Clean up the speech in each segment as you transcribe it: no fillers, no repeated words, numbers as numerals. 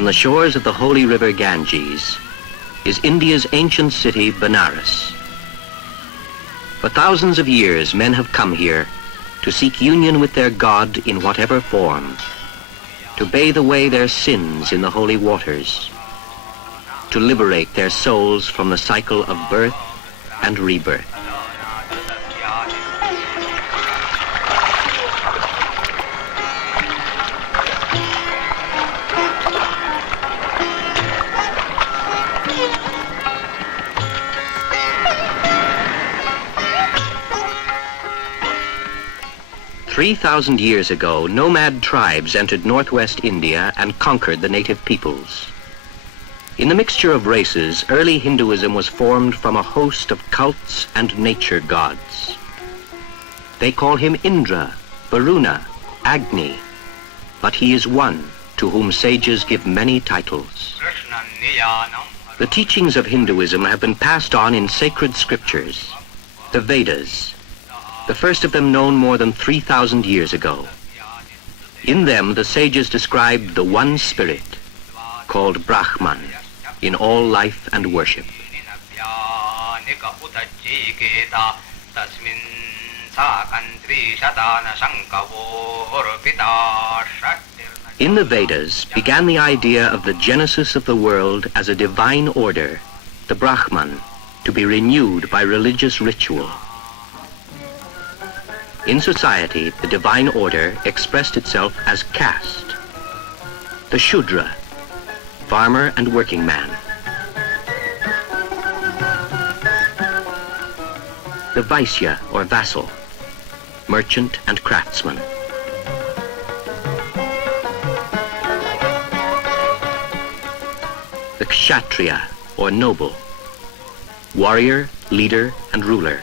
on the shores of the holy river Ganges, is India's ancient city, Benares. For thousands of years, men have come here to seek union with their God in whatever form, to bathe away their sins in the holy waters, to liberate their souls from the cycle of birth and rebirth. "3,000 years ago, nomad tribes entered northwest India and conquered the native peoples. In the mixture of races, early Hinduism was formed from a host of cults and nature gods. They call him Indra, Varuna, Agni, but he is one to whom sages give many titles. The teachings of Hinduism have been passed on in sacred scriptures, the Vedas, the first of them known more than 3,000 years ago. In them, the sages described the one spirit, called Brahman, in all life and worship. In the Vedas began the idea of the genesis of the world as a divine order, the Brahman, to be renewed by religious ritual. In society, the divine order expressed itself as caste. The Shudra, farmer and working man. The Vaisya, or vassal, merchant and craftsman. The Kshatriya, or noble, warrior, leader, and ruler.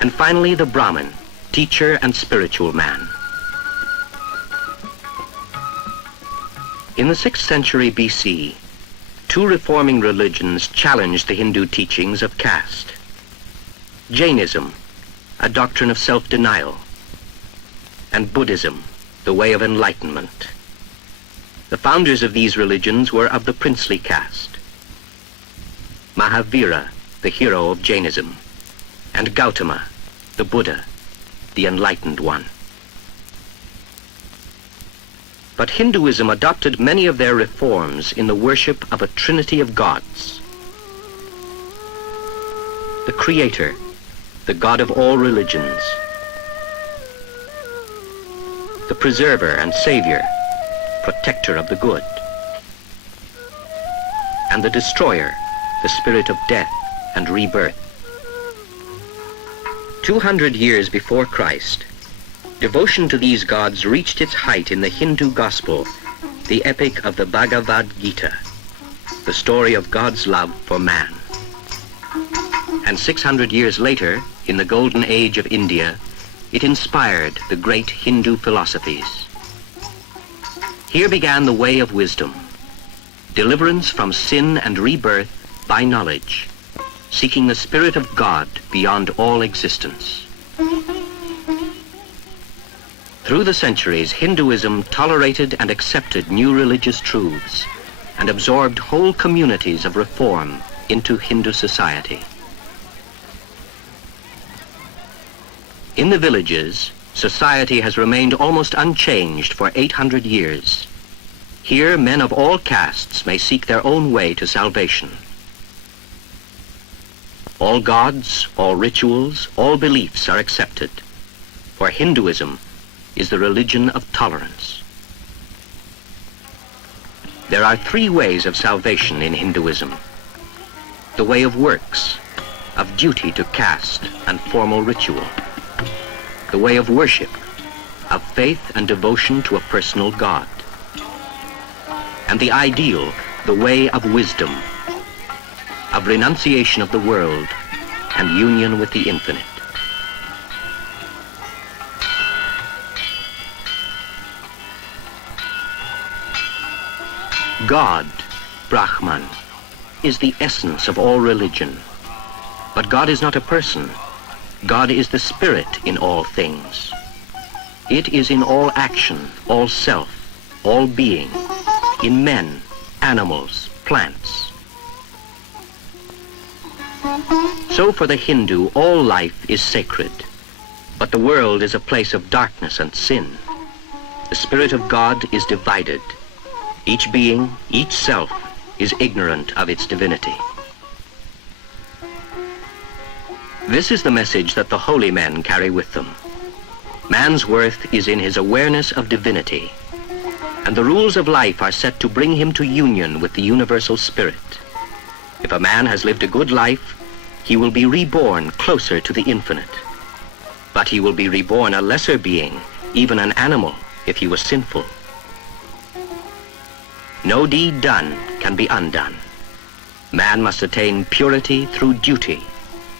And finally, the Brahmin, teacher and spiritual man. In the 6th century BC, two reforming religions challenged the Hindu teachings of caste. Jainism, a doctrine of self-denial, and Buddhism, the way of enlightenment. The founders of these religions were of the princely caste. Mahavira, the hero of Jainism, and Gautama, the Buddha, the enlightened one. But Hinduism adopted many of their reforms in the worship of a trinity of gods. The Creator, the God of all religions. The Preserver and Savior, protector of the good. And the Destroyer, the spirit of death and rebirth. 200 years before Christ, devotion to these gods reached its height in the Hindu gospel, the epic of the Bhagavad Gita, the story of God's love for man. And 600 years later, in the golden age of India, it inspired the great Hindu philosophies. Here began the way of wisdom, deliverance from sin and rebirth by knowledge, seeking the Spirit of God beyond all existence. Through the centuries, Hinduism tolerated and accepted new religious truths and absorbed whole communities of reform into Hindu society. In the villages, society has remained almost unchanged for 800 years. Here, men of all castes may seek their own way to salvation. All gods, all rituals, all beliefs are accepted, for Hinduism is the religion of tolerance. There are three ways of salvation in Hinduism. The way of works, of duty to caste and formal ritual. The way of worship, of faith and devotion to a personal God. And the ideal, the way of wisdom, of renunciation of the world and union with the infinite. God, Brahman, is the essence of all religion. But God is not a person. God is the spirit in all things. It is in all action, all self, all being, in men, animals, plants. So for the Hindu, all life is sacred, but the world is a place of darkness and sin. The Spirit of God is divided. Each being, each self, is ignorant of its divinity. This is the message that the holy men carry with them. Man's worth is in his awareness of divinity, and the rules of life are set to bring him to union with the universal spirit. If a man has lived a good life, he will be reborn closer to the infinite. But he will be reborn a lesser being, even an animal, if he was sinful. No deed done can be undone. Man must attain purity through duty,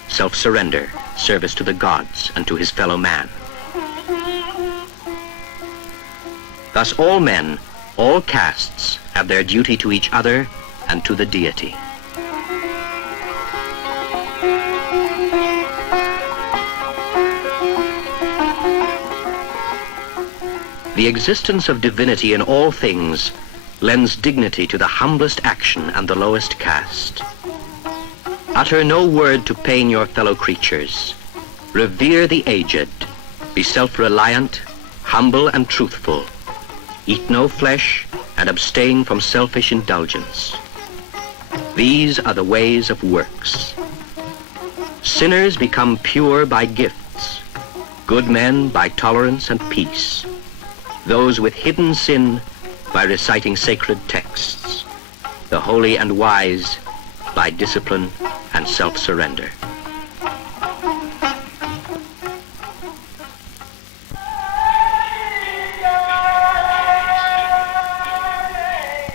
self-surrender, service to the gods and to his fellow man. Thus all men, all castes, have their duty to each other and to the deity. The existence of divinity in all things lends dignity to the humblest action and the lowest caste. Utter no word to pain your fellow creatures. Revere the aged. Be self-reliant, humble and truthful. Eat no flesh and abstain from selfish indulgence. These are the ways of works. Sinners become pure by gifts. Good men by tolerance and peace. Those with hidden sin by reciting sacred texts. The holy and wise by discipline and self-surrender.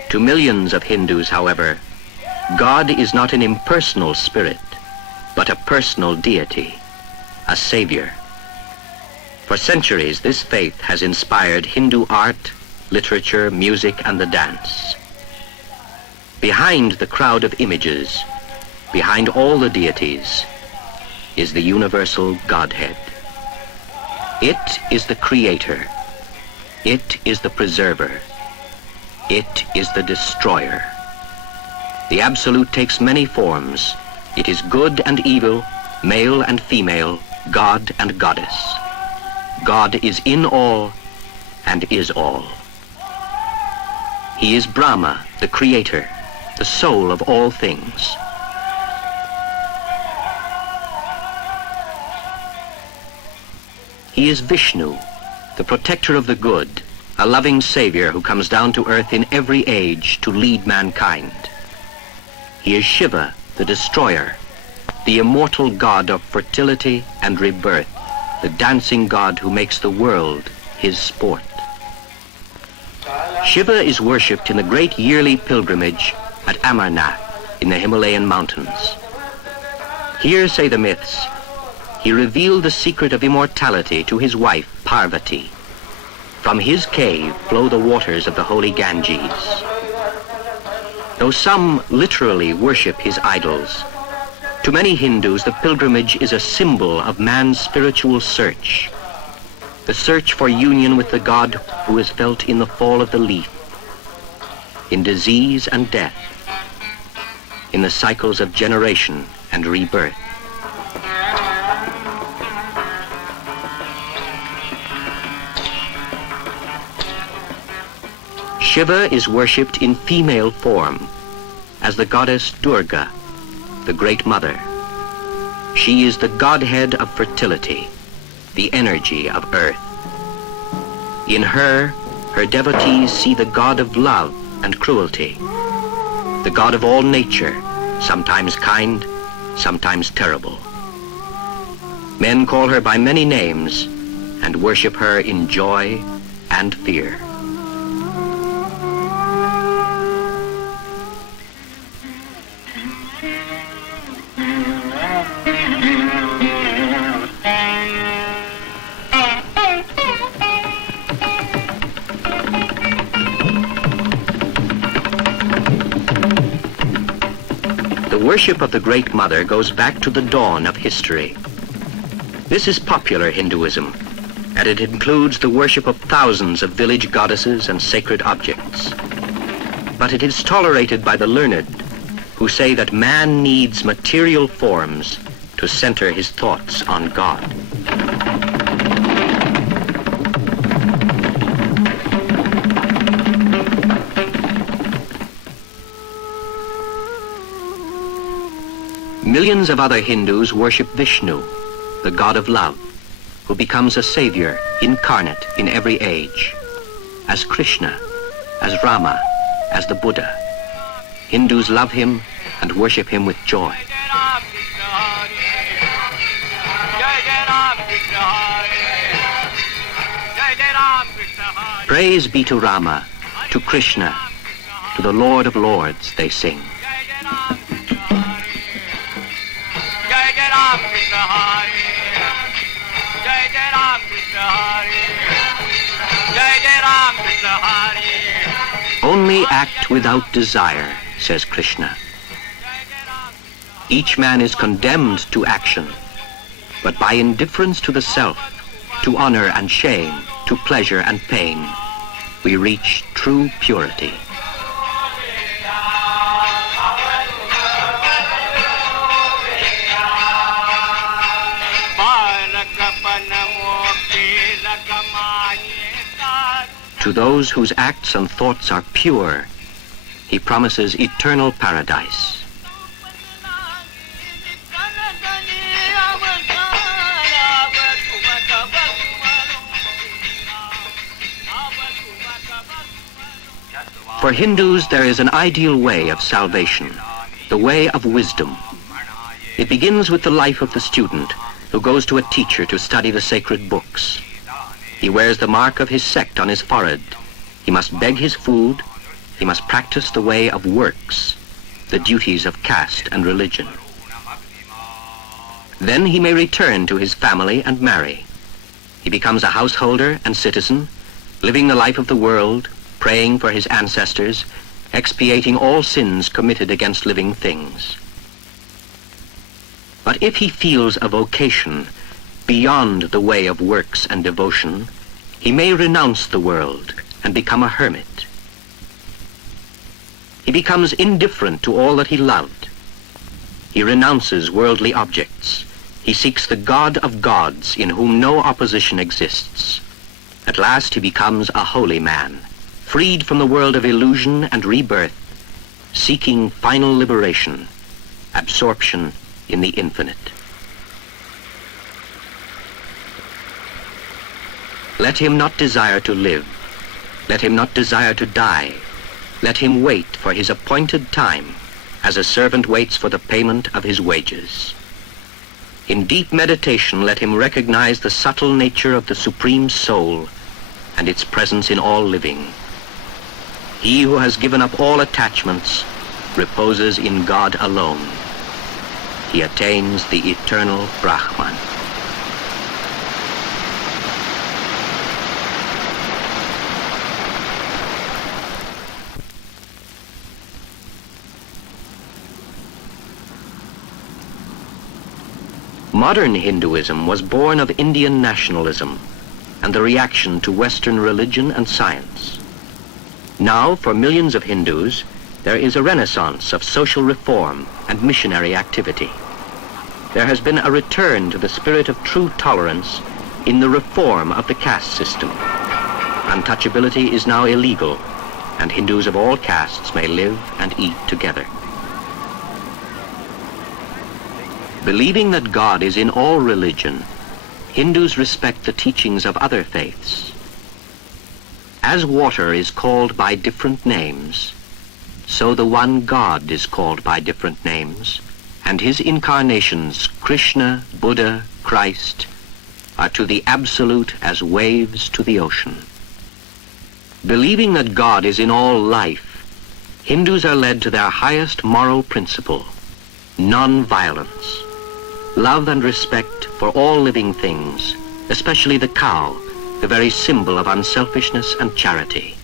To millions of Hindus, however, God is not an impersonal spirit, but a personal deity, a savior. For centuries, this faith has inspired Hindu art, literature, music, and the dance. Behind the crowd of images, behind all the deities, is the universal Godhead. It is the creator. It is the preserver. It is the destroyer. The Absolute takes many forms. It is good and evil, male and female, God and goddess. God is in all and is all. He is Brahma, the creator, the soul of all things. He is Vishnu, the protector of the good, a loving savior who comes down to earth in every age to lead mankind. He is Shiva, the destroyer, the immortal god of fertility and rebirth, the dancing god who makes the world his sport. Shiva is worshipped in the great yearly pilgrimage at Amarnath in the Himalayan mountains. Here, say the myths, he revealed the secret of immortality to his wife, Parvati. From his cave flow the waters of the holy Ganges. Though some literally worship his idols, to many Hindus the pilgrimage is a symbol of man's spiritual search, the search for union with the God who is felt in the fall of the leaf, in disease and death, in the cycles of generation and rebirth. Shiva is worshipped in female form as the goddess Durga, the Great Mother. She is the godhead of fertility, the energy of earth. In her, her devotees see the god of love and cruelty, the god of all nature, sometimes kind, sometimes terrible. Men call her by many names and worship her in joy and fear. The worship of the Great Mother goes back to the dawn of history. This is popular Hinduism, and it includes the worship of thousands of village goddesses and sacred objects. But it is tolerated by the learned, who say that man needs material forms to center his thoughts on God. Millions of other Hindus worship Vishnu, the god of love, who becomes a savior incarnate in every age, as Krishna, as Rama, as the Buddha. Hindus love him and worship him with joy. Praise be to Rama, to Krishna, to the Lord of Lords, they sing. Only act without desire, says Krishna. Each man is condemned to action, but by indifference to the self, to honor and shame, to pleasure and pain, we reach true purity. To those whose acts and thoughts are pure, he promises eternal paradise. For Hindus, there is an ideal way of salvation, the way of wisdom. It begins with the life of the student who goes to a teacher to study the sacred books. He wears the mark of his sect on his forehead. He must beg his food. He must practice the way of works, the duties of caste and religion. Then he may return to his family and marry. He becomes a householder and citizen, living the life of the world, praying for his ancestors, expiating all sins committed against living things. But if he feels a vocation beyond the way of works and devotion, he may renounce the world and become a hermit. He becomes indifferent to all that he loved. He renounces worldly objects. He seeks the God of gods in whom no opposition exists. At last he becomes a holy man, freed from the world of illusion and rebirth, seeking final liberation, absorption in the infinite. Let him not desire to live. Let him not desire to die. Let him wait for his appointed time, as a servant waits for the payment of his wages. In deep meditation, let him recognize the subtle nature of the Supreme Soul and its presence in all living. He who has given up all attachments reposes in God alone. He attains the eternal Brahman. Modern Hinduism was born of Indian nationalism and the reaction to Western religion and science. Now, for millions of Hindus, there is a renaissance of social reform and missionary activity. There has been a return to the spirit of true tolerance in the reform of the caste system. Untouchability is now illegal, and Hindus of all castes may live and eat together. Believing that God is in all religion, Hindus respect the teachings of other faiths. As water is called by different names, so the one God is called by different names, and his incarnations, Krishna, Buddha, Christ, are to the absolute as waves to the ocean. Believing that God is in all life, Hindus are led to their highest moral principle, non-violence. Love and respect for all living things, especially the cow, the very symbol of unselfishness and charity.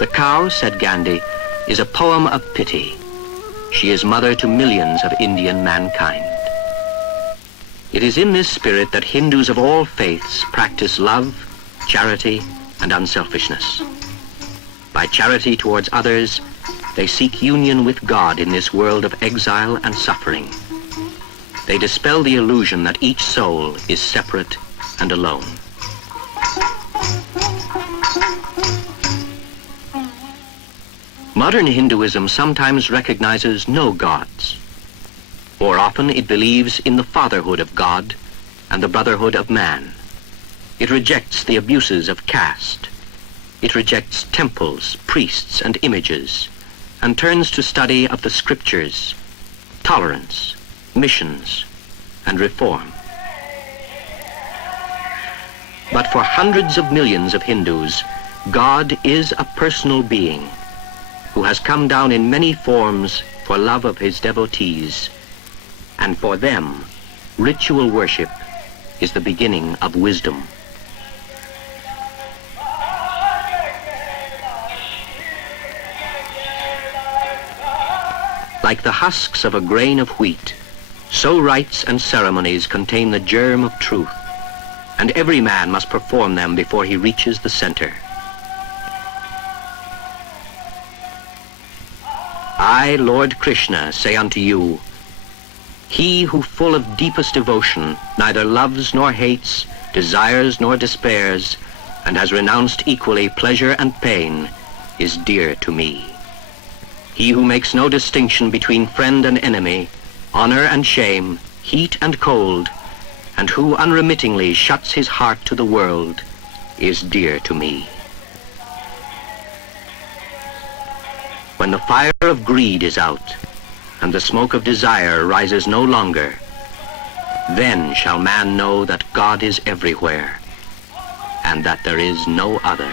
The cow, said Gandhi, is a poem of pity. She is mother to millions of Indian mankind. It is in this spirit that Hindus of all faiths practice love, charity, and unselfishness. By charity towards others, they seek union with God in this world of exile and suffering. They dispel the illusion that each soul is separate and alone. Modern Hinduism sometimes recognizes no gods. More often it believes in the fatherhood of God and the brotherhood of man. It rejects the abuses of caste. It rejects temples, priests, and images, and turns to study of the scriptures, tolerance, missions, and reform. But for hundreds of millions of Hindus, God is a personal being who has come down in many forms for love of his devotees, and for them, ritual worship is the beginning of wisdom. Like the husks of a grain of wheat, so rites and ceremonies contain the germ of truth, and every man must perform them before he reaches the center. I, Lord Krishna, say unto you, he who full of deepest devotion neither loves nor hates, desires nor despairs, and has renounced equally pleasure and pain, is dear to me. He who makes no distinction between friend and enemy, honor and shame, heat and cold, and who unremittingly shuts his heart to the world, is dear to me. When the fire of greed is out, and the smoke of desire rises no longer, then shall man know that God is everywhere, and that there is no other.